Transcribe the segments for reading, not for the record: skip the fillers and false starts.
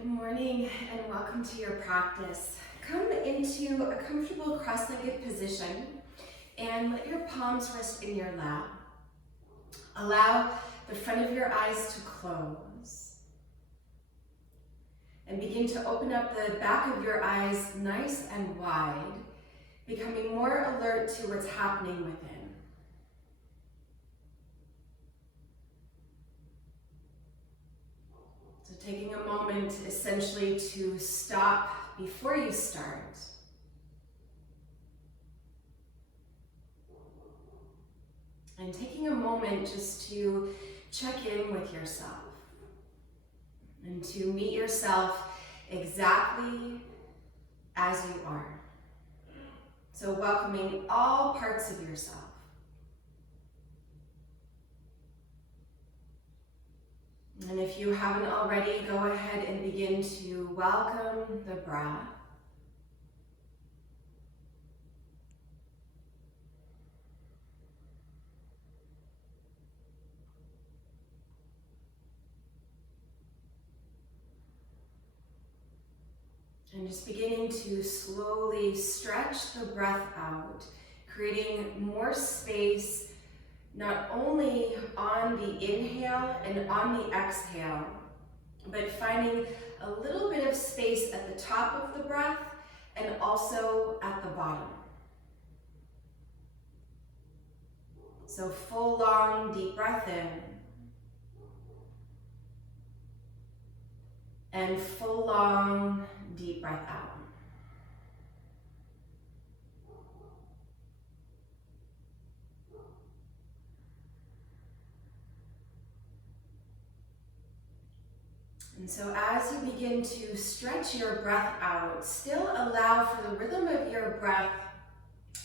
Good morning and welcome to your practice. Come into a comfortable cross-legged position and let your palms rest in your lap. Allow the front of your eyes to close. And begin to open up the back of your eyes nice and wide, becoming more alert to what's happening within. So taking a moment essentially to stop before you start. And taking a moment just to check in with yourself and to meet yourself exactly as you are. So welcoming all parts of yourself. And if you haven't already, go ahead and begin to welcome the breath. And just beginning to slowly stretch the breath out, creating more space not only on the inhale and on the exhale, but finding a little bit of space at the top of the breath and also at the bottom. So full, long, deep breath in. And full, long, deep breath out. And so as you begin to stretch your breath out, still allow for the rhythm of your breath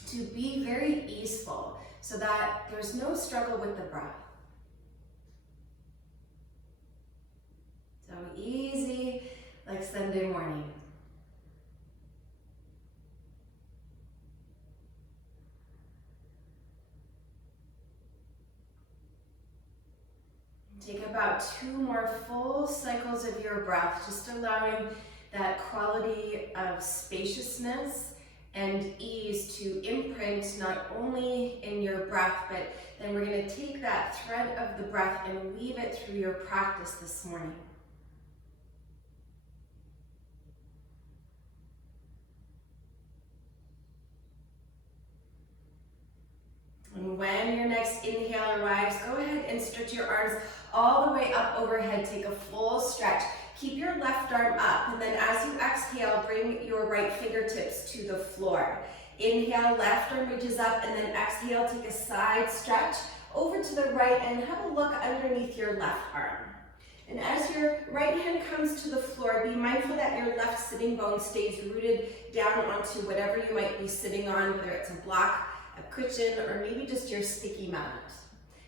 to be very easeful so that there's no struggle with the breath. So easy, like Sunday morning. Take about 2 more full cycles of your breath, just allowing that quality of spaciousness and ease to imprint not only in your breath, but then we're going to take that thread of the breath and weave it through your practice this morning. And when your next inhale arrives, go ahead and stretch your arms all the way up overhead. Take a full stretch. Keep your left arm up, and then as you exhale, bring your right fingertips to the floor. Inhale, left arm reaches up, and then exhale, take a side stretch over to the right and have a look underneath your left arm. And as your right hand comes to the floor, be mindful that your left sitting bone stays rooted down onto whatever you might be sitting on, whether it's a block, a cushion, or maybe just your sticky mat.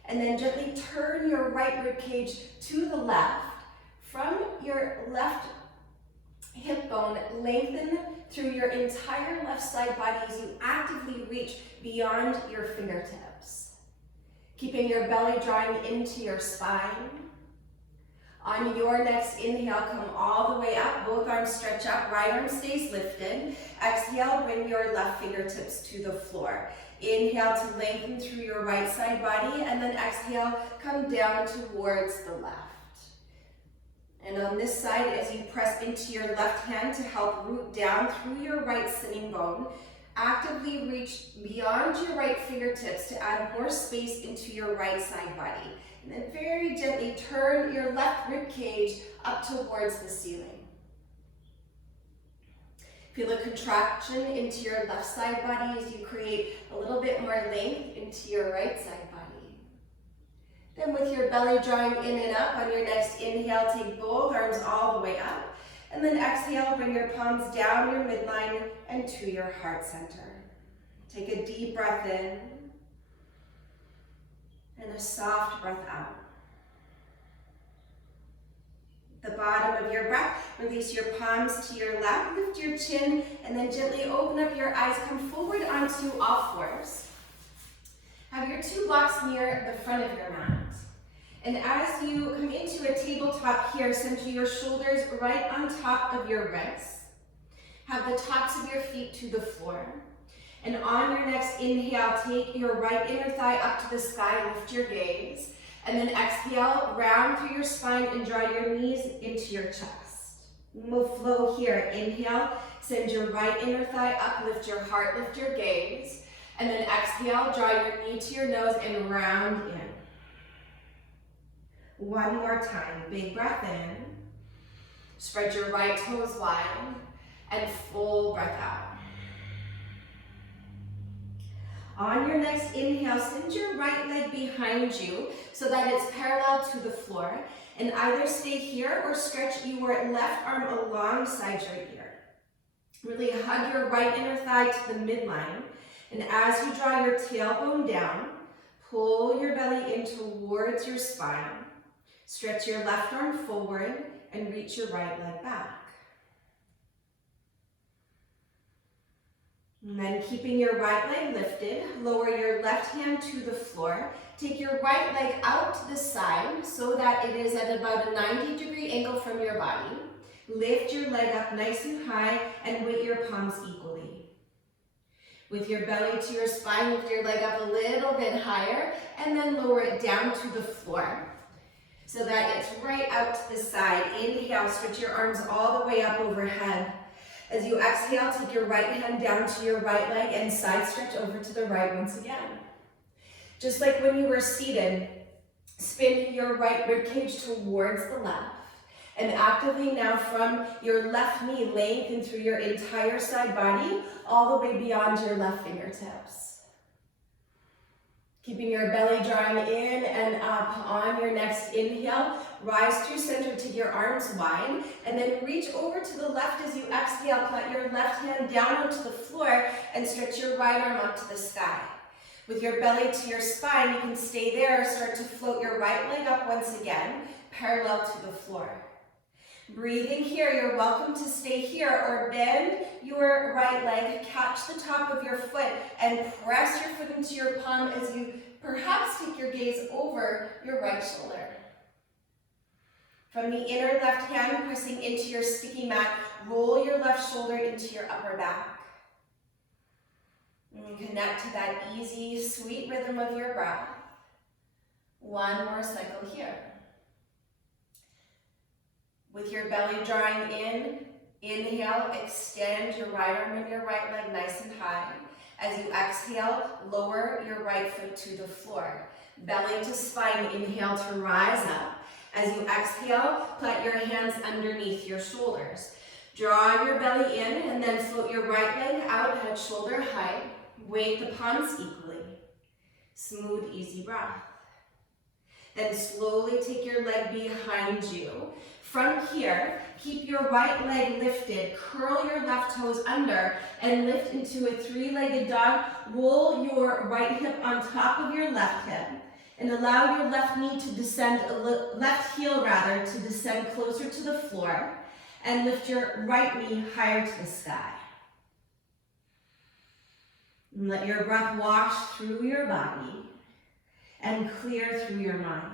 And then gently turn your right rib cage to the left. From your left hip bone, lengthen through your entire left side body as you actively reach beyond your fingertips. Keeping your belly drawing into your spine. On your next inhale, come all the way up, both arms stretch up, right arm stays lifted. Exhale, bring your left fingertips to the floor. Inhale to lengthen through your right side body, and then exhale, come down towards the left. And on this side, as you press into your left hand to help root down through your right sitting bone, actively reach beyond your right fingertips to add more space into your right side body. And then very gently turn your left rib cage up towards the ceiling. Feel a contraction into your left side body as you create a little bit more length into your right side body. Then with your belly drawing in and up, on your next inhale, take both arms all the way up. And then exhale, bring your palms down your midline and to your heart center. Take a deep breath in and a soft breath out. The bottom of your breath, release your palms to your lap, lift your chin, and then gently open up your eyes, come forward onto all fours. Have your 2 blocks near the front of your mat. And as you come into a tabletop here, center your shoulders right on top of your wrists. Have the tops of your feet to the floor. And on your next inhale, take your right inner thigh up to the sky, lift your gaze. And then exhale, round through your spine and draw your knees into your chest. We'll flow here. Inhale, send your right inner thigh up, lift your heart, lift your gaze. And then exhale, draw your knee to your nose and round in. One more time, big breath in. Spread your right toes wide and full breath out. On your next inhale, send your right leg behind you so that it's parallel to the floor. And either stay here or stretch your left arm alongside your ear. Really hug your right inner thigh to the midline. And as you draw your tailbone down, pull your belly in towards your spine. Stretch your left arm forward and reach your right leg back. And then keeping your right leg lifted, lower your left hand to the floor. Take your right leg out to the side so that it is at about a 90-degree angle from your body. Lift your leg up nice and high and weight your palms equally. With your belly to your spine, lift your leg up a little bit higher and then lower it down to the floor so that it's right out to the side. Inhale, stretch your arms all the way up overhead. As you exhale, take your right hand down to your right leg and side stretch over to the right once again. Just like when you were seated, spin your right ribcage towards the left. And actively now from your left knee, lengthen through your entire side body, all the way beyond your left fingertips. Keeping your belly drawing in and up. On your next inhale, rise through center, take your arms wide, and then reach over to the left as you exhale. Plant your left hand down onto the floor and stretch your right arm up to the sky. With your belly to your spine, you can stay there, start to float your right leg up once again, parallel to the floor. Breathing here, you're welcome to stay here or bend your right leg, catch the top of your foot and press your foot into your palm as you perhaps take your gaze over your right shoulder. From the inner left hand, pressing into your sticky mat, roll your left shoulder into your upper back. And connect to that easy, sweet rhythm of your breath. One more cycle here. With your belly drawing in, inhale, extend your right arm and your right leg nice and high. As you exhale, lower your right foot to the floor. Belly to spine, inhale to rise up. As you exhale, plant your hands underneath your shoulders. Draw your belly in and then float your right leg out, head shoulder height. Weight the palms equally. Smooth, easy breath. Then slowly take your leg behind you. From here, keep your right leg lifted, curl your left toes under, and lift into a three-legged dog. Roll your right hip on top of your left hip, and allow your left knee to descend, left heel rather, to descend closer to the floor, and lift your right knee higher to the sky. And let your breath wash through your body and clear through your mind.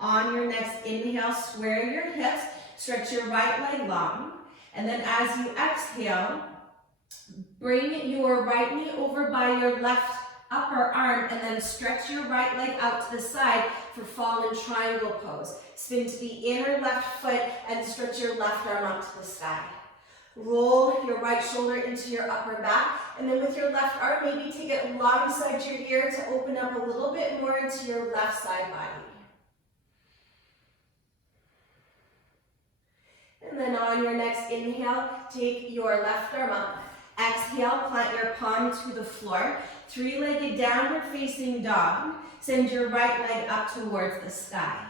On your next inhale, square your hips, stretch your right leg long, and then as you exhale, bring your right knee over by your left upper arm and then stretch your right leg out to the side for fallen triangle pose. Spin to the inner left foot and stretch your left arm up to the sky. Roll your right shoulder into your upper back, and then with your left arm, maybe take it alongside your ear to open up a little bit more into your left side body. And then on your next inhale, take your left arm up. Exhale, plant your palm to the floor. Three-legged downward facing dog. Send your right leg up towards the sky.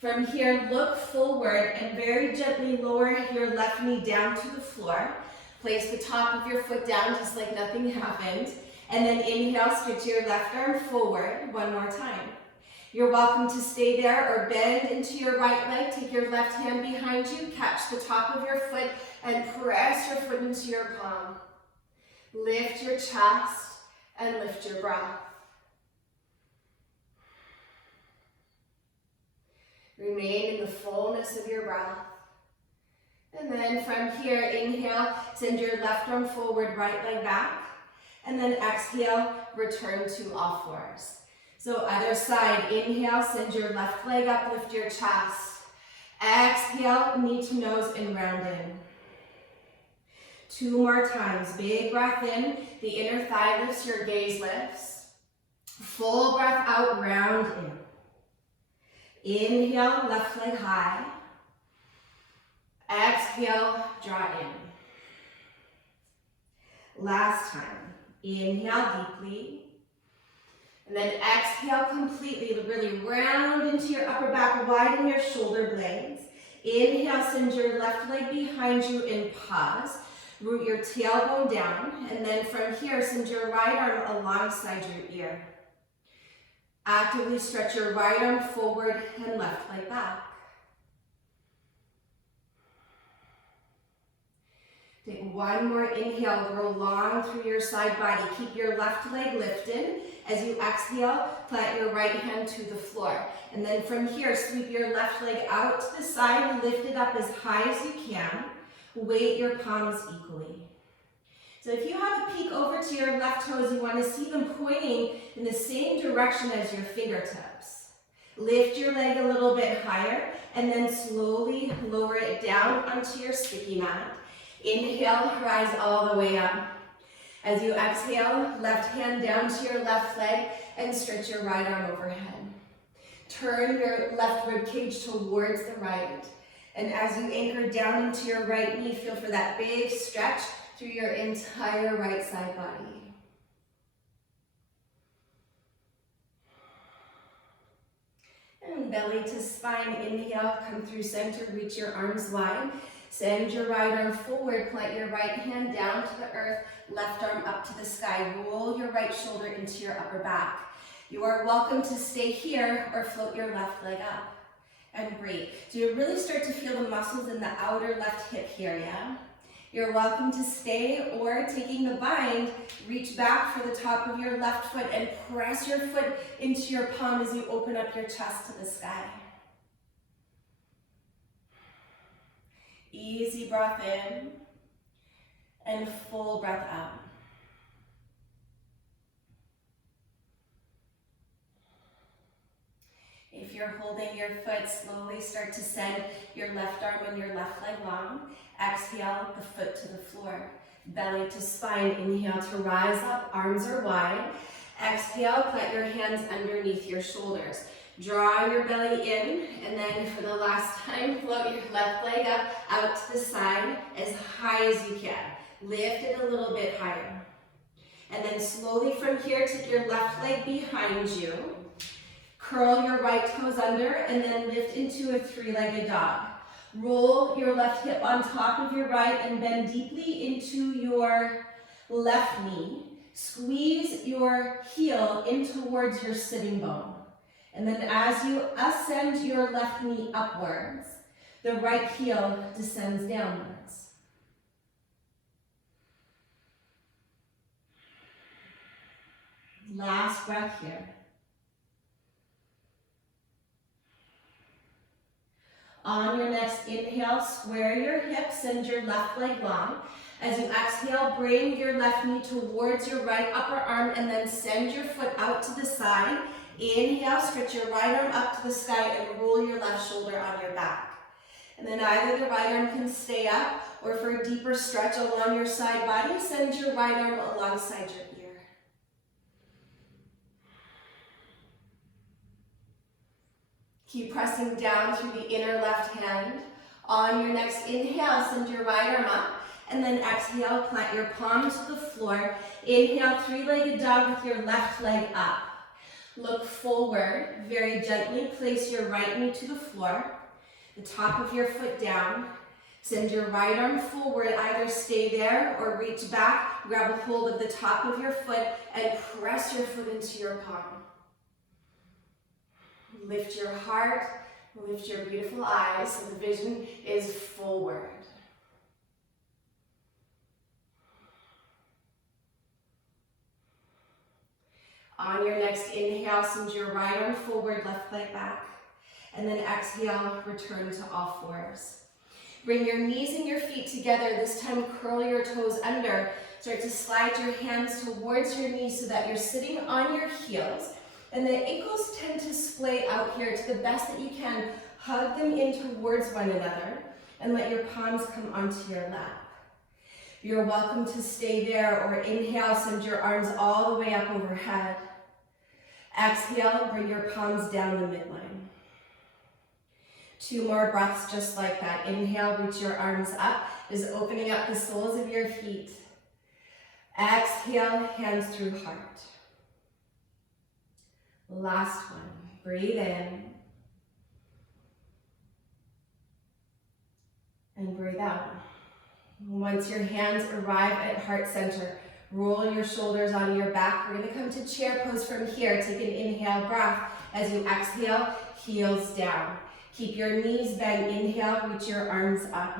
From here, look forward and very gently lower your left knee down to the floor. Place the top of your foot down just like nothing happened. And then inhale, stretch your left arm forward one more time. You're welcome to stay there or bend into your right leg. Take your left hand behind you, catch the top of your foot, and press your foot into your palm. Lift your chest and lift your breath. Remain in the fullness of your breath. And then from here, inhale, send your left arm forward, right leg back. And then exhale, return to all fours. So other side, inhale, send your left leg up, lift your chest. Exhale, knee to nose and round in. 2 more times, big breath in, the inner thigh lifts, your gaze lifts. Full breath out, round in. Inhale, left leg high. Exhale, draw in. Last time, inhale deeply. And then exhale completely, really round into your upper back, widen your shoulder blades. Inhale, send your left leg behind you and pause. Root your tailbone down, and then from here, send your right arm alongside your ear. Actively stretch your right arm forward and left leg back. Take 1 more inhale, grow long through your side body. Keep your left leg lifted. As you exhale, plant your right hand to the floor. And then from here, sweep your left leg out to the side, lift it up as high as you can. Weight your palms equally. So if you have a peek over to your left toes, you want to see them pointing in the same direction as your fingertips. Lift your leg a little bit higher and then slowly lower it down onto your sticky mat. Inhale, rise all the way up. As you exhale, left hand down to your left leg and stretch your right arm overhead. Turn your left rib cage towards the right. And as you anchor down into your right knee, feel for that big stretch through your entire right side body. And belly to spine, inhale, come through center, reach your arms wide. Send your right arm forward, plant your right hand down to the earth, left arm up to the sky. Roll your right shoulder into your upper back. You are welcome to stay here or float your left leg up. And breathe. So you really start to feel the muscles in the outer left hip here, yeah? You're welcome to stay, or taking the bind, reach back for the top of your left foot and press your foot into your palm as you open up your chest to the sky. Easy breath in and full breath out. If you're holding your foot, slowly start to send your left arm and your left leg long. Exhale, the foot to the floor. Belly to spine, inhale to rise up, arms are wide. Exhale, plant your hands underneath your shoulders. Draw your belly in, and then for the last time, float your left leg up, out to the side, as high as you can. Lift it a little bit higher. And then slowly from here, take your left leg behind you. Curl your right toes under and then lift into a 3-legged dog. Roll your left hip on top of your right and bend deeply into your left knee. Squeeze your heel in towards your sitting bone. And then as you ascend your left knee upwards, the right heel descends downwards. Last breath here. On your next inhale, square your hips, send your left leg long. As you exhale, bring your left knee towards your right upper arm and then send your foot out to the side. Inhale, stretch your right arm up to the sky and roll your left shoulder on your back. And then either the right arm can stay up, or for a deeper stretch along your side body, send your right arm alongside your ear. Keep pressing down through the inner left hand. On your next inhale, send your right arm up, and then exhale, plant your palm to the floor. Inhale, 3-legged dog with your left leg up. Look forward, very gently place your right knee to the floor, the top of your foot down. Send your right arm forward, either stay there or reach back, grab a hold of the top of your foot and press your foot into your palm. Lift your heart, lift your beautiful eyes so the vision is forward. On your next inhale, send your right arm forward, left leg back. And then exhale, return to all fours. Bring your knees and your feet together. This time, curl your toes under. Start to slide your hands towards your knees so that you're sitting on your heels. And the ankles tend to splay out here to the best that you can. Hug them in towards one another and let your palms come onto your lap. You're welcome to stay there or inhale, send your arms all the way up overhead. Exhale, bring your palms down the midline. 2 more breaths just like that. Inhale, reach your arms up, just opening up the soles of your feet. Exhale, hands through heart. Last one. Breathe in. And breathe out. Once your hands arrive at heart center, roll your shoulders onto your back. We're going to come to chair pose from here. Take an inhale breath. As you exhale, heels down. Keep your knees bent. Inhale, reach your arms up.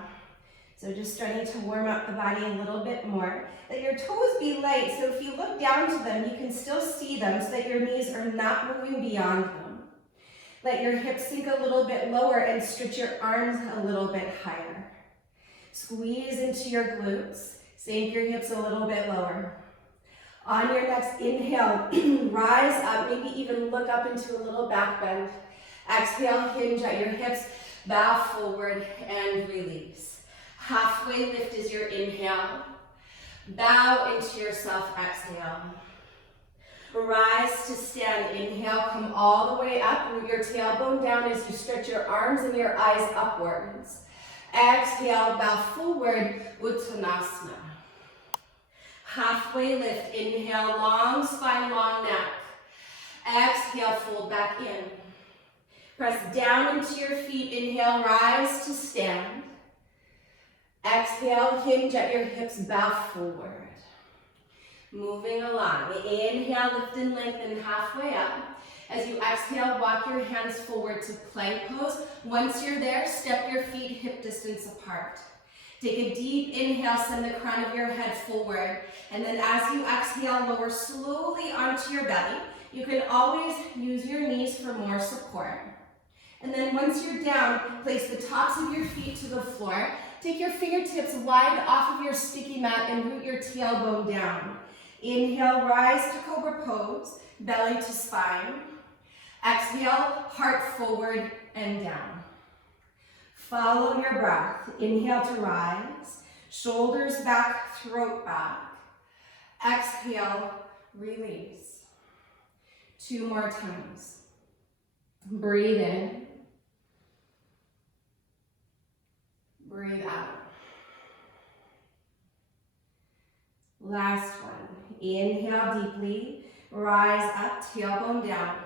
So just starting to warm up the body a little bit more. Let your toes be light, so if you look down to them, you can still see them so that your knees are not moving beyond them. Let your hips sink a little bit lower and stretch your arms a little bit higher. Squeeze into your glutes. Sink your hips a little bit lower. On your next inhale, rise up, maybe even look up into a little back bend. Exhale, hinge at your hips, bow forward and release. Halfway lift is your inhale. Bow into yourself, exhale. Rise to stand, inhale, come all the way up, root your tailbone down as you stretch your arms and your eyes upwards. Exhale, bow forward, Uttanasana. Halfway lift, inhale, long spine, long neck. Exhale, fold back in. Press down into your feet, inhale, rise to stand. Exhale, hinge at your hips, bow forward. Moving along. Inhale, lift and lengthen halfway up. As you exhale, walk your hands forward to plank pose. Once you're there, step your feet hip distance apart. Take a deep inhale, send the crown of your head forward. And then as you exhale, lower slowly onto your belly. You can always use your knees for more support. And then once you're down, place the tops of your feet to the floor. Take your fingertips wide off of your sticky mat and root your tailbone down. Inhale, rise to Cobra pose, belly to spine. Exhale, heart forward and down. Follow your breath. Inhale to rise, shoulders back, throat back. Exhale, release. 2 more times. Breathe in. Breathe out. Last one. Inhale deeply, rise up, tailbone down.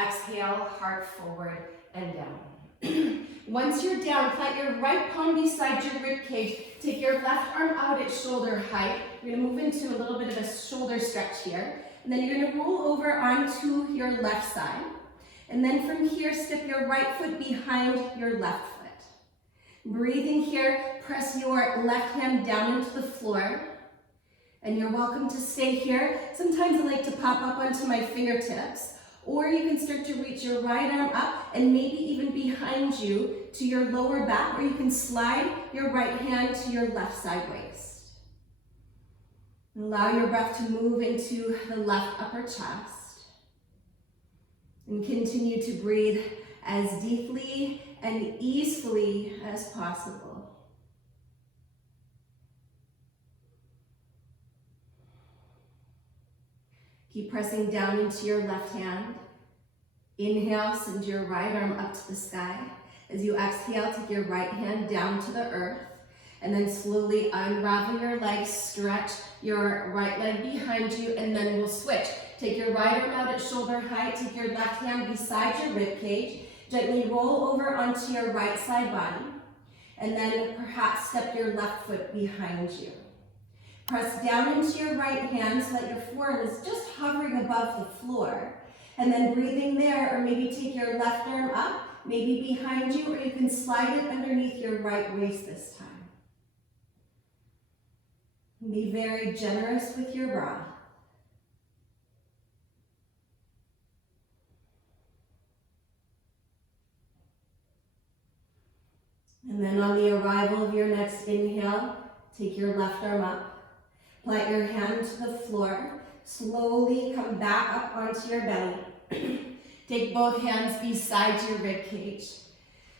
Exhale, heart forward and down. Once you're down, plant your right palm beside your rib cage. Take your left arm out at shoulder height. You're going to move into a little bit of a shoulder stretch here. And then you're going to roll over onto your left side. And then from here, step your right foot behind your left foot. Breathing here, press your left hand down into the floor. And you're welcome to stay here. Sometimes I like to pop up onto my fingertips. Or you can start to reach your right arm up and maybe even behind you to your lower back, or you can slide your right hand to your left side waist. Allow your breath to move into the left upper chest. And continue to breathe as deeply and easily as possible. Keep pressing down into your left hand. Inhale, send your right arm up to the sky. As you exhale, take your right hand down to the earth. And then slowly unravel your legs, stretch your right leg behind you, and then we'll switch. Take your right arm out at shoulder height, take your left hand beside your rib cage, gently roll over onto your right side body, and then perhaps step your left foot behind you. Press down into your right hand so that your forearm is just hovering above the floor. And then breathing there, or maybe take your left arm up, maybe behind you, or you can slide it underneath your right waist this time. Be very generous with your breath. And then on the arrival of your next inhale, take your left arm up. Plant your hand to the floor. Slowly come back up onto your belly. Take both hands beside your rib cage.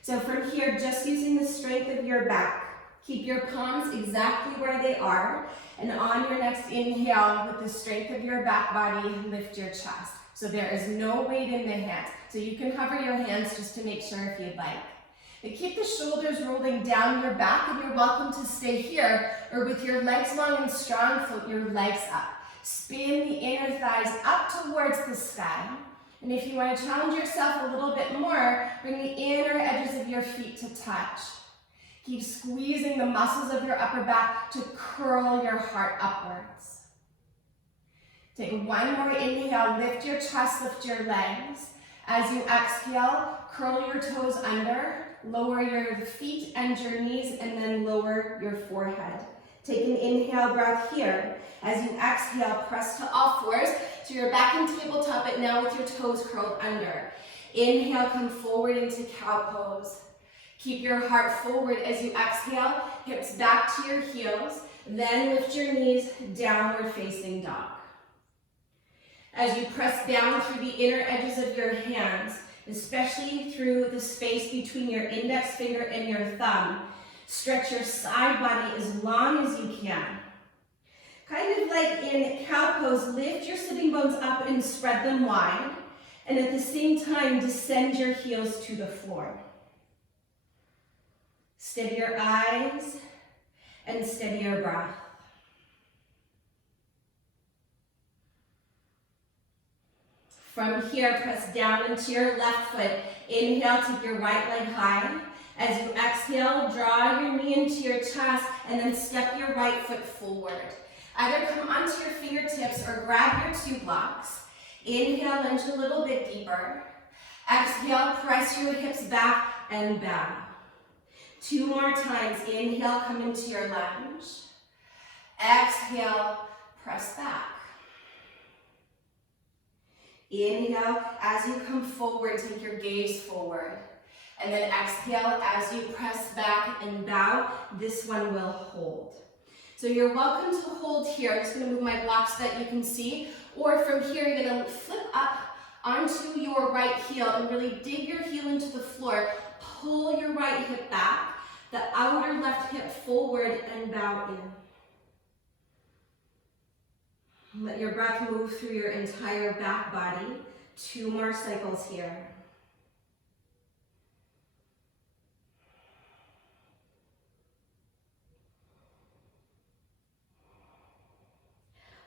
So from here, just using the strength of your back, keep your palms exactly where they are. And on your next inhale, with the strength of your back body, lift your chest. So there is no weight in the hands. So you can hover your hands just to make sure if you'd like. But keep the shoulders rolling down your back, and you're welcome to stay here, or with your legs long and strong, float your legs up. Spin the inner thighs up towards the sky. And if you want to challenge yourself a little bit more, bring the inner edges of your feet to touch. Keep squeezing the muscles of your upper back to curl your heart upwards. Take one more inhale, lift your chest, lift your legs. As you exhale, curl your toes under, lower your feet and your knees, and then lower your forehead. Take an inhale breath here. As you exhale, press to all fours. So you're back in tabletop, but now with your toes curled under. Inhale, come forward into cow pose. Keep your heart forward as you exhale, hips back to your heels. Then lift your knees, downward facing dog. As you press down through the inner edges of your hands, especially through the space between your index finger and your thumb, stretch your side body as long as you can. Kind of like in cow pose, lift your sitting bones up and spread them wide, and at the same time, descend your heels to the floor. Steady your eyes and steady your breath. From here, press down into your left foot. Inhale, take your right leg high. As you exhale, draw your knee into your chest and then step your right foot forward. Either come onto your fingertips or grab your 2 blocks. Inhale, lunge a little bit deeper. Exhale, press your hips back and bow. 2 more times. Inhale, come into your lunge. Exhale, press back. Inhale, as you come forward, take your gaze forward. And then exhale as you press back and bow. This one will hold. So you're welcome to hold here. I'm just going to move my blocks so that you can see. Or from here, you're going to flip up onto your right heel and really dig your heel into the floor. Pull your right hip back, the outer left hip forward, and bow in. Let your breath move through your entire back body. 2 more cycles here.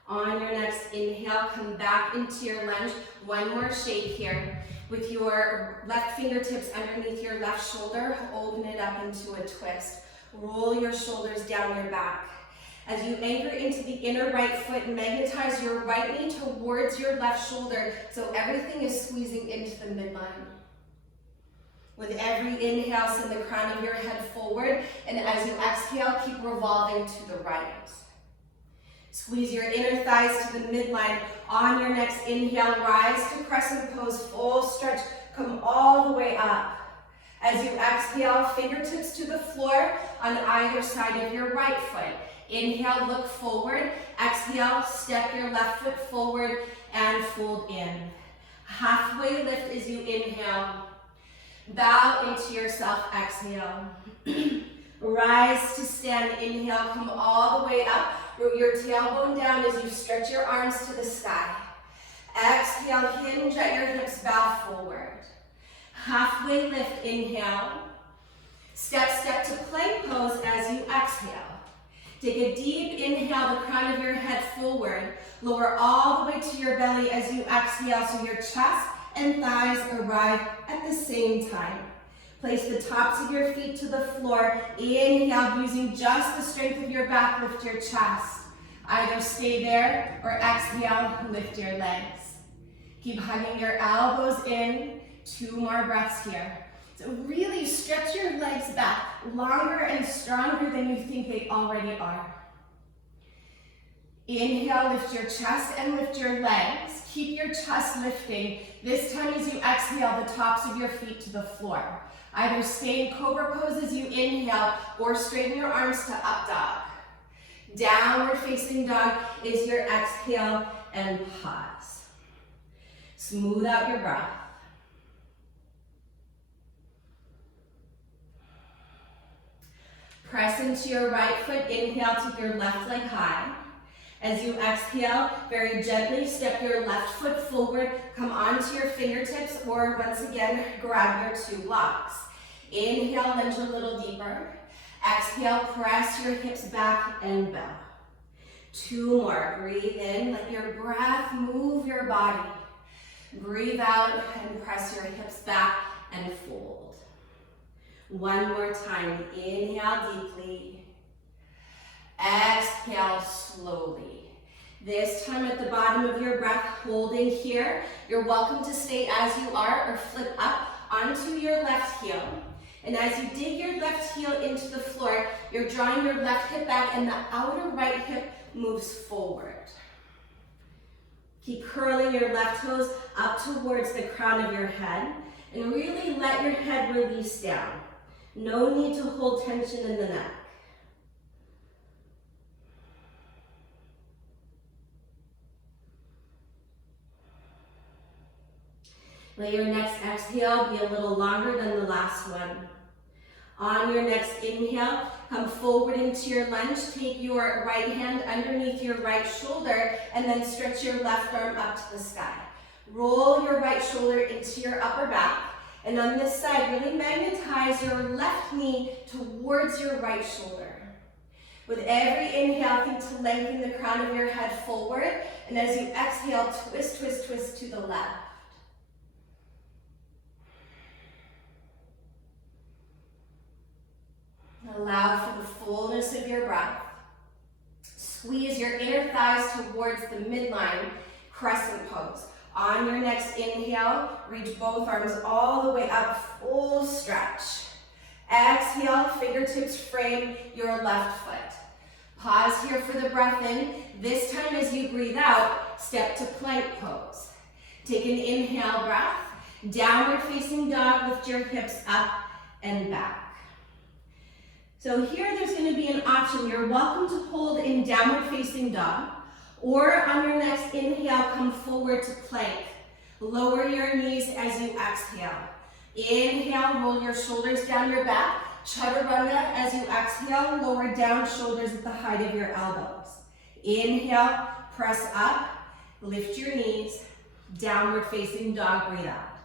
On your next inhale, come back into your lunge. 1 more shake here. With your left fingertips underneath your left shoulder, open it up into a twist. Roll your shoulders down your back. As you anchor into the inner right foot, magnetize your right knee towards your left shoulder so everything is squeezing into the midline. With every inhale, send the crown of your head forward, and as you exhale, keep revolving to the right. Squeeze your inner thighs to the midline. On your next inhale, rise to crescent pose, full stretch, come all the way up. As you exhale, fingertips to the floor on either side of your right foot. Inhale, look forward. Exhale, step your left foot forward and fold in. Halfway lift as you inhale. Bow into yourself, exhale. Rise to stand, inhale, come all the way up. Root your tailbone down as you stretch your arms to the sky. Exhale, hinge at your hips, bow forward. Halfway lift, inhale. Step to plank pose as you exhale. Take a deep inhale, the crown of your head forward. Lower all the way to your belly as you exhale so your chest and thighs arrive at the same time. Place the tops of your feet to the floor. Inhale, using just the strength of your back, lift your chest. Either stay there or exhale, lift your legs. Keep hugging your elbows in. 2 more breaths here. So really stretch your legs back, longer and stronger than you think they already are. Inhale, lift your chest and lift your legs. Keep your chest lifting. This time as you exhale, the tops of your feet to the floor. Either stay in Cobra pose as you inhale or straighten your arms to up dog. Downward facing dog is your exhale and pause. Smooth out your breath. Press into your right foot, inhale, take your left leg high. As you exhale, very gently step your left foot forward, come onto your fingertips, or once again, grab your two blocks. Inhale, lunge a little deeper. Exhale, press your hips back and bow. Two more, breathe in, let your breath move your body. Breathe out and press your hips back and fold. One more time, inhale deeply. Exhale slowly. This time at the bottom of your breath, holding here. You're welcome to stay as you are or flip up onto your left heel. And as you dig your left heel into the floor, you're drawing your left hip back and the outer right hip moves forward. Keep curling your left toes up towards the crown of your head and really let your head release down. No need to hold tension in the neck. Let your next exhale be a little longer than the last one. On your next inhale, come forward into your lunge. Take your right hand underneath your right shoulder and then stretch your left arm up to the sky. Roll your right shoulder into your upper back. And on this side, really magnetize your left knee towards your right shoulder. With every inhale, think to lengthen the crown of your head forward. And as you exhale, twist, twist, twist to the left. Allow for the fullness of your breath. Squeeze your inner thighs towards the midline, crescent pose. On your next inhale, reach both arms all the way up, full stretch. Exhale, fingertips frame your left foot. Pause here for the breath in. This time as you breathe out, step to plank pose. Take an inhale breath. Downward facing dog, lift your hips up and back. So here there's going to be an option. You're welcome to hold in downward facing dog, or on your next inhale, come forward to plank. Lower your knees as you exhale. Inhale, roll your shoulders down your back. Chaturanga as you exhale, lower down shoulders at the height of your elbows. Inhale, press up, lift your knees, downward facing dog, breathe out.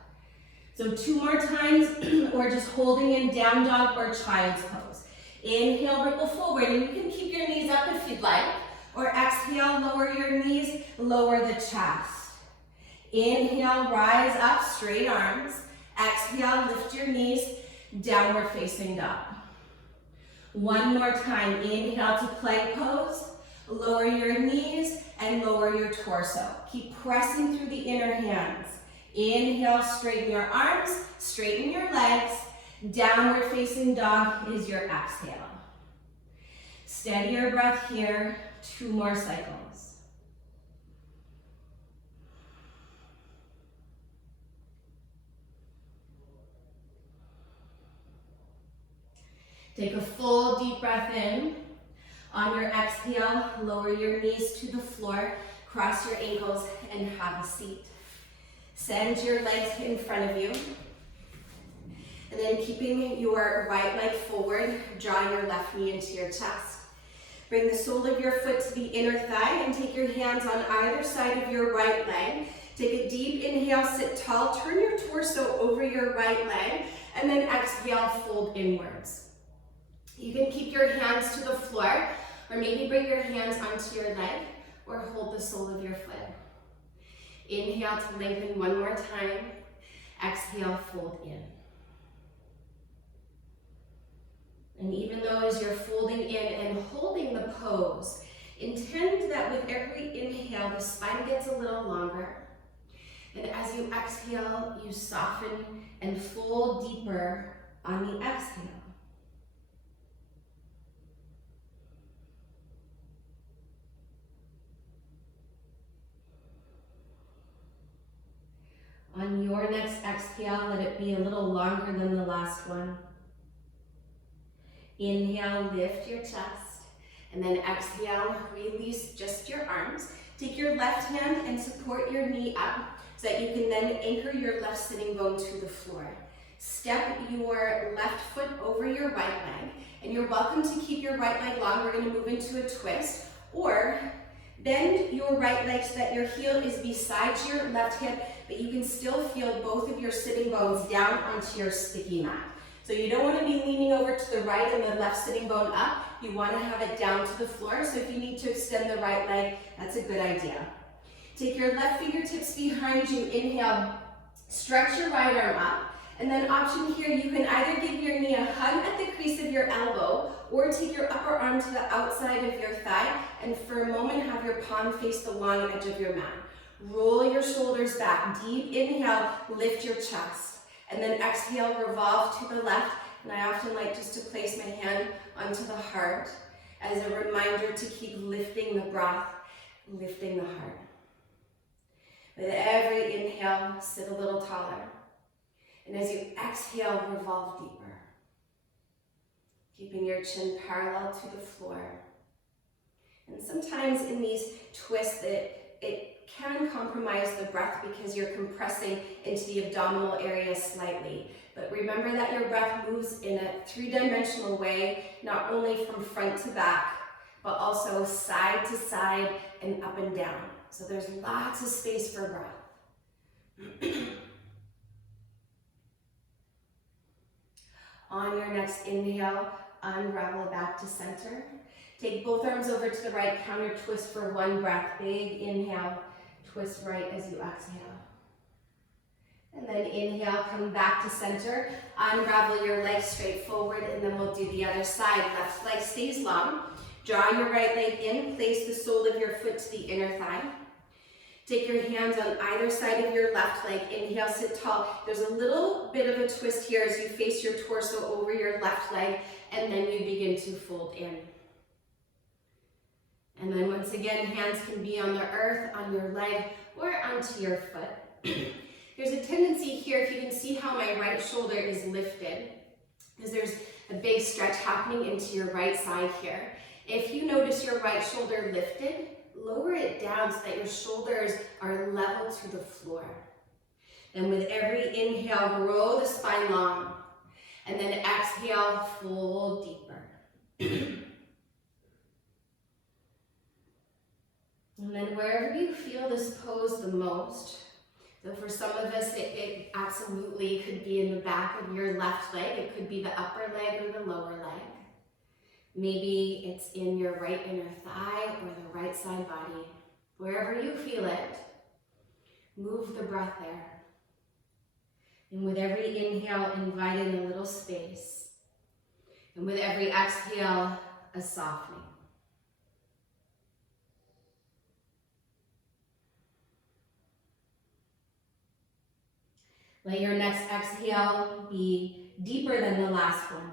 So 2 more times, or just holding in down dog or child's pose. Inhale, ripple forward, and you can keep your knees up if you'd like, or exhale, lower your knees, lower the chest. Inhale, rise up, straight arms. Exhale, lift your knees, downward facing dog. One more time, inhale to plank pose, lower your knees and lower your torso. Keep pressing through the inner hands. Inhale, straighten your arms, straighten your legs. Downward facing dog is your exhale. Steady your breath here, 2 more cycles. Take a full deep breath in. On your exhale, lower your knees to the floor, cross your ankles, and have a seat. Send your legs in front of you. And then keeping your right leg forward, draw your left knee into your chest. Bring the sole of your foot to the inner thigh and take your hands on either side of your right leg. Take a deep inhale, sit tall, turn your torso over your right leg, and then exhale, fold inwards. You can keep your hands to the floor, or maybe bring your hands onto your leg, or hold the sole of your foot. Inhale to lengthen 1 more time. Exhale, fold in. And even though as you're folding in and holding the pose, intend that with every inhale, the spine gets a little longer. And as you exhale, you soften and fold deeper on the exhale. On your next exhale, let it be a little longer than the last one. Inhale, lift your chest, and then exhale, release just your arms. Take your left hand and support your knee up so that you can then anchor your left sitting bone to the floor. Step your left foot over your right leg, and you're welcome to keep your right leg long. We're going to move into a twist, or bend your right leg so that your heel is beside your left hip, but you can still feel both of your sitting bones down onto your sticky mat. So you don't want to be leaning over to the right and the left sitting bone up. You want to have it down to the floor. So if you need to extend the right leg, that's a good idea. Take your left fingertips behind you. Inhale, stretch your right arm up. And then option here, you can either give your knee a hug at the crease of your elbow or take your upper arm to the outside of your thigh and for a moment have your palm face the long edge of your mat. Roll your shoulders back. Deep inhale, lift your chest. And then exhale, revolve to the left. And I often like just to place my hand onto the heart as a reminder to keep lifting the breath, lifting the heart. With every inhale, sit a little taller. And as you exhale, revolve deeper. Keeping your chin parallel to the floor. And sometimes in these twists, it can compromise the breath because you're compressing into the abdominal area slightly. But remember that your breath moves in a three-dimensional way, not only from front to back, but also side to side and up and down. So there's lots of space for breath. On your next inhale, unravel back to center. Take both arms over to the right, counter twist for one breath. Big inhale, twist right as you exhale. And then inhale, come back to center. Unravel your legs straight forward, and then we'll do the other side. Left leg stays long. Draw your right leg in, place the sole of your foot to the inner thigh. Take your hands on either side of your left leg. Inhale, sit tall. There's a little bit of a twist here as you face your torso over your left leg, and then you begin to fold in. And then once again, hands can be on the earth, on your leg, or onto your foot. There's a tendency here, if you can see how my right shoulder is lifted, because there's a big stretch happening into your right side here. If you notice your right shoulder lifted, lower it down so that your shoulders are level to the floor. And with every inhale, grow the spine long. And then exhale, fold deeper. And then wherever you feel this pose the most, so for some of us, it absolutely could be in the back of your left leg. It could be the upper leg or the lower leg. Maybe it's in your right inner thigh or the right side body. Wherever you feel it, move the breath there. And with every inhale, invite in a little space. And with every exhale, a softening. Let your next exhale be deeper than the last one.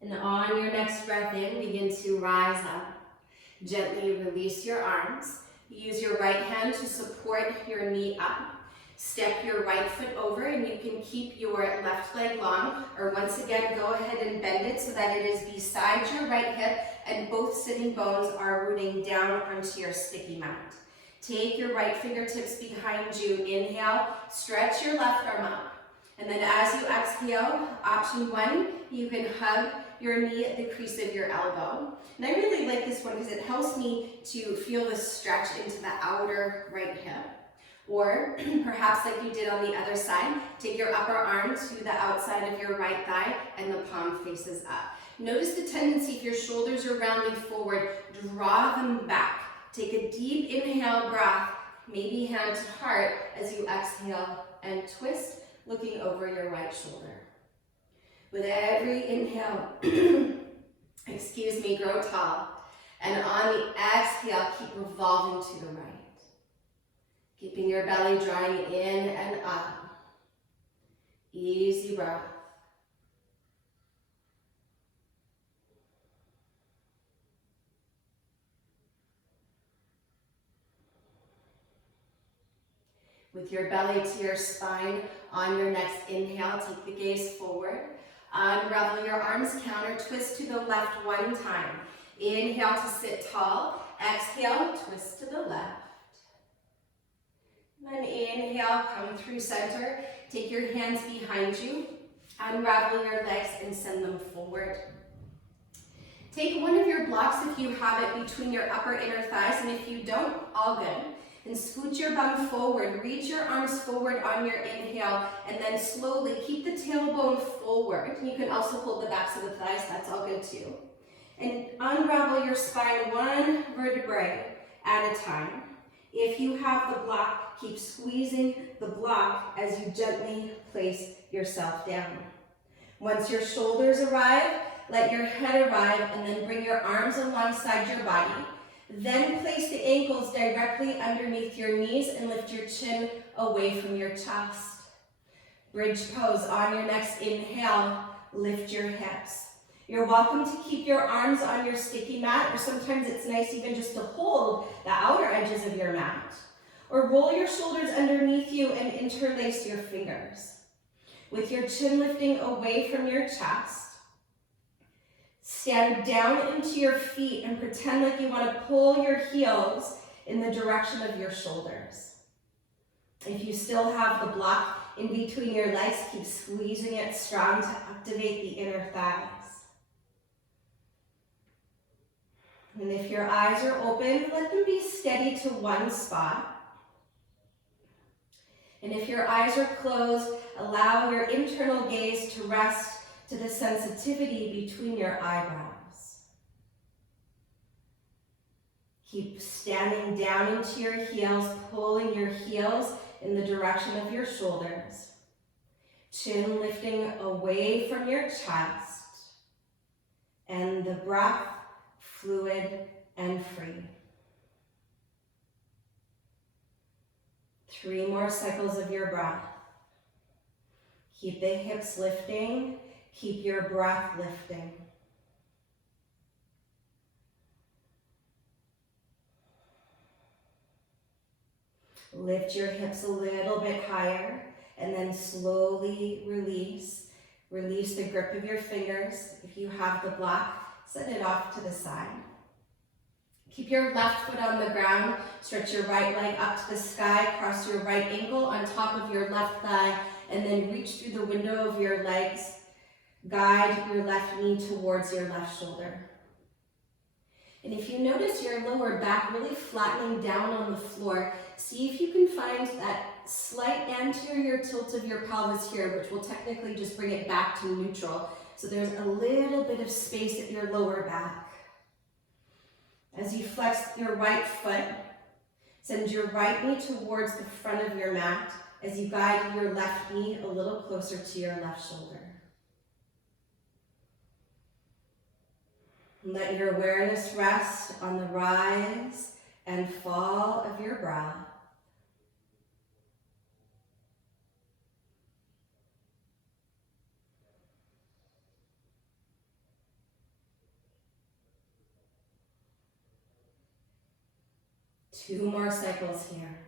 And on your next breath in, begin to rise up. Gently release your arms. Use your right hand to support your knee up. Step your right foot over, and you can keep your left leg long, or once again, go ahead and bend it so that it is beside your right hip and both sitting bones are rooting down onto your sticky mat. Take your right fingertips behind you. Inhale, stretch your left arm up. And then as you exhale, option one, you can hug your knee at the crease of your elbow. And I really like this one because it helps me to feel the stretch into the outer right hip. Or perhaps like you did on the other side, take your upper arm to the outside of your right thigh and the palm faces up. Notice the tendency if your shoulders are rounding forward, draw them back. Take a deep inhale breath, maybe hand to heart as you exhale and twist, looking over your right shoulder. With every inhale, grow tall. And on the exhale, keep revolving to the right. Keeping your belly drawing in and up. Easy breath. With your belly to your spine, on your next inhale, take the gaze forward. Unravel your arms, counter twist to the left one time. Inhale to sit tall. Exhale, twist to the left. Then inhale, come through center. Take your hands behind you. Unravel your legs and send them forward. Take one of your blocks if you have it between your upper inner thighs, and if you don't, all good. And scoot your bum forward. Reach your arms forward on your inhale, and then slowly keep the tailbone forward. You can also hold the backs of the thighs, that's all good too. And unravel your spine one vertebrae at a time. If you have the block, keep squeezing the block as you gently place yourself down. Once your shoulders arrive, let your head arrive, and then bring your arms alongside your body. Then place the ankles directly underneath your knees and lift your chin away from your chest. Bridge pose. On your next inhale, lift your hips. You're welcome to keep your arms on your sticky mat, or sometimes it's nice even just to hold the outer edges of your mat. Or roll your shoulders underneath you and interlace your fingers. With your chin lifting away from your chest, stand down into your feet and pretend like you want to pull your heels in the direction of your shoulders. If you still have the block in between your legs, keep squeezing it strong to activate the inner thighs. And if your eyes are open, let them be steady to one spot. And if your eyes are closed, allow your internal gaze to rest to the sensitivity between your eyebrows. Keep standing down into your heels, pulling your heels in the direction of your shoulders. Chin lifting away from your chest. And the breath fluid and free. 3 more cycles of your breath. Keep the hips lifting. Keep your breath lifting. Lift your hips a little bit higher and then slowly release. Release the grip of your fingers. If you have the block, set it off to the side. Keep your left foot on the ground. Stretch your right leg up to the sky. Cross your right ankle on top of your left thigh, and then reach through the window of your legs. Guide your left knee towards your left shoulder. And if you notice your lower back really flattening down on the floor, see if you can find that slight anterior tilt of your pelvis here, which will technically just bring it back to neutral. So there's a little bit of space at your lower back. As you flex your right foot, send your right knee towards the front of your mat as you guide your left knee a little closer to your left shoulder. Let your awareness rest on the rise and fall of your breath. Two more cycles here.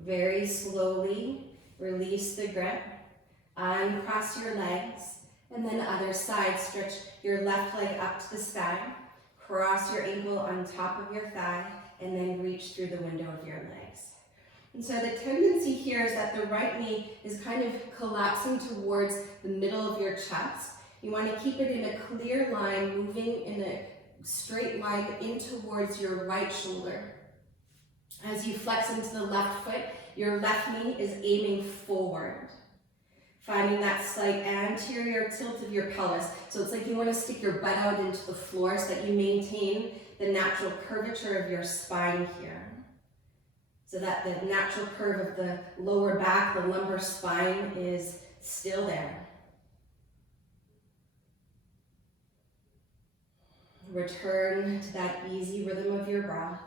Very slowly release the grip, uncross your legs, and then other side. Stretch your left leg up to the sky, cross your ankle on top of your thigh, and then reach through the window of your legs. And so the tendency here is that the right knee is kind of collapsing towards the middle of your chest. You want to keep it in a clear line, moving in a straight line in towards your right shoulder. As you flex into the left foot, your left knee is aiming forward. Finding that slight anterior tilt of your pelvis. So it's like you want to stick your butt out into the floor so that you maintain the natural curvature of your spine here. So that the natural curve of the lower back, the lumbar spine, is still there. Return to that easy rhythm of your breath.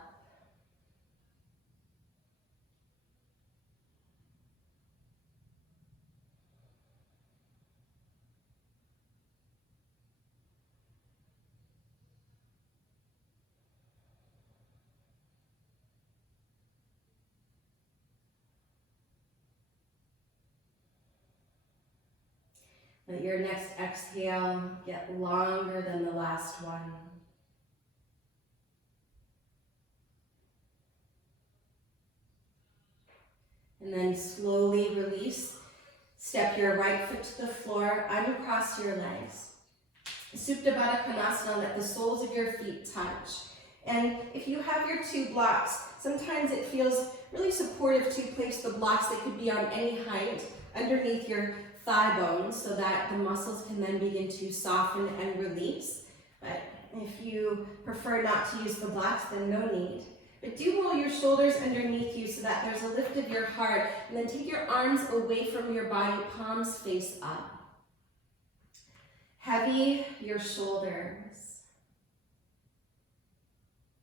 Let your next exhale get longer than the last one. And then slowly release. Step your right foot to the floor, uncross your legs. Supta Baddha Konasana, let the soles of your feet touch. And if you have your two blocks, sometimes it feels really supportive to place the blocks that could be on any height underneath your thigh bones so that the muscles can then begin to soften and release. But if you prefer not to use the blocks, then no need. But do roll your shoulders underneath you so that there's a lift of your heart, and then take your arms away from your body, palms face up. Heavy your shoulders.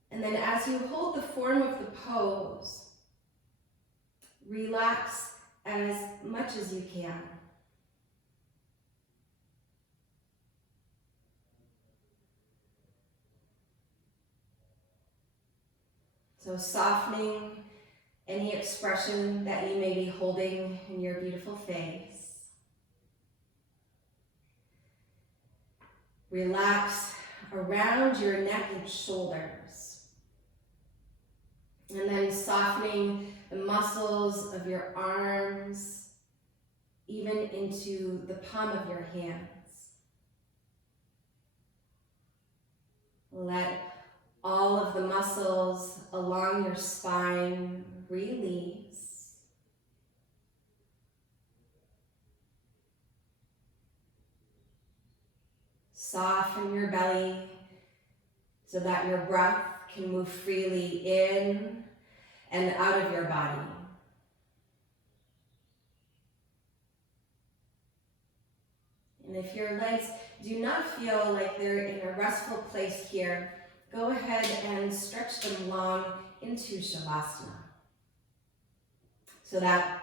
And then as you hold the form of the pose, relax as much as you can. So softening any expression that you may be holding in your beautiful face. Relax around your neck and shoulders. And then softening the muscles of your arms, even into the palm of your hands. Let all of the muscles along your spine release. Soften your belly so that your breath can move freely in and out of your body. And if your legs do not feel like they're in a restful place here, go ahead and stretch them long into Savasana so that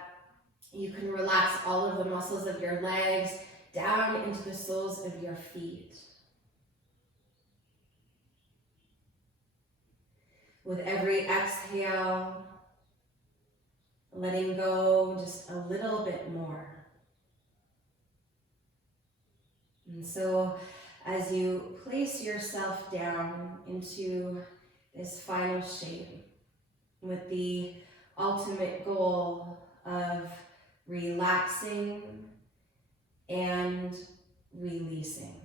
you can relax all of the muscles of your legs down into the soles of your feet. With every exhale, letting go just a little bit more. And so as you place yourself down into this final shape with the ultimate goal of relaxing and releasing.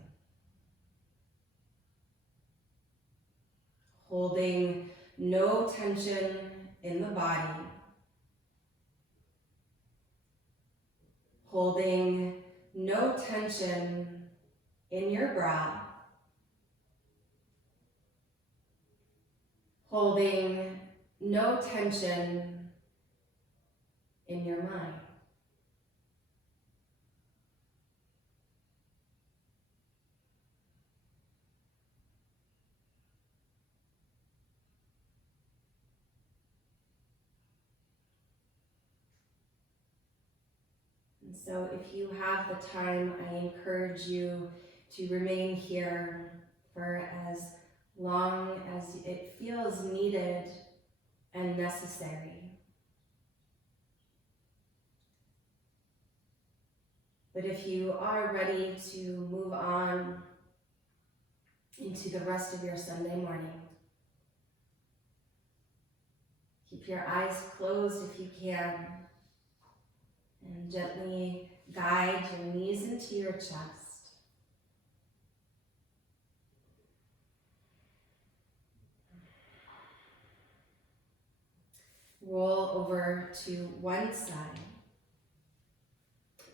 Holding no tension in the body. Holding no tension in your breath. Holding no tension in your mind. And so if you have the time, I encourage you to remain here for as long as it feels needed and necessary. But if you are ready to move on into the rest of your Sunday morning, keep your eyes closed if you can, and gently guide your knees into your chest. Roll over to one side.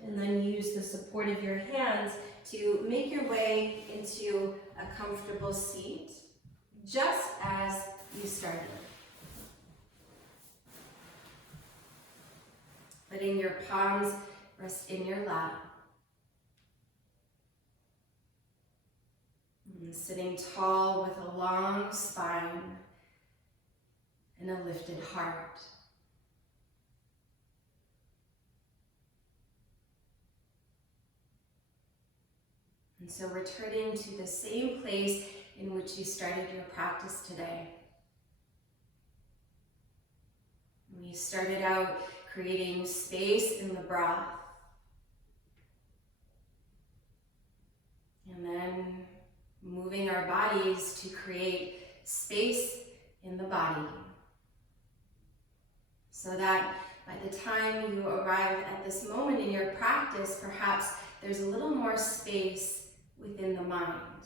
And then use the support of your hands to make your way into a comfortable seat, just as you started. Letting your palms rest in your lap. And sitting tall with a long spine and a lifted heart. And so returning to the same place in which you started your practice today. We started out creating space in the breath. And then moving our bodies to create space in the body, so that by the time you arrive at this moment in your practice, perhaps there's a little more space within the mind,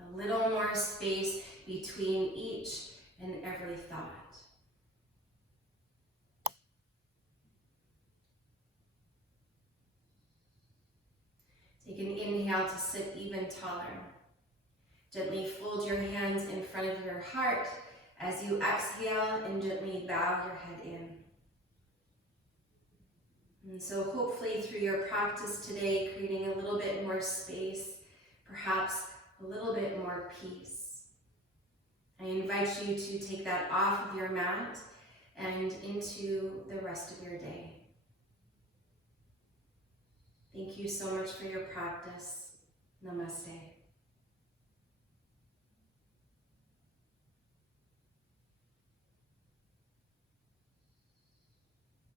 a little more space between each and every thought. Take an inhale to sit even taller. Gently fold your hands in front of your heart as you exhale, and gently bow your head in. And so hopefully through your practice today, creating a little bit more space, perhaps a little bit more peace. I invite you to take that off of your mat and into the rest of your day. Thank you so much for your practice. Namaste.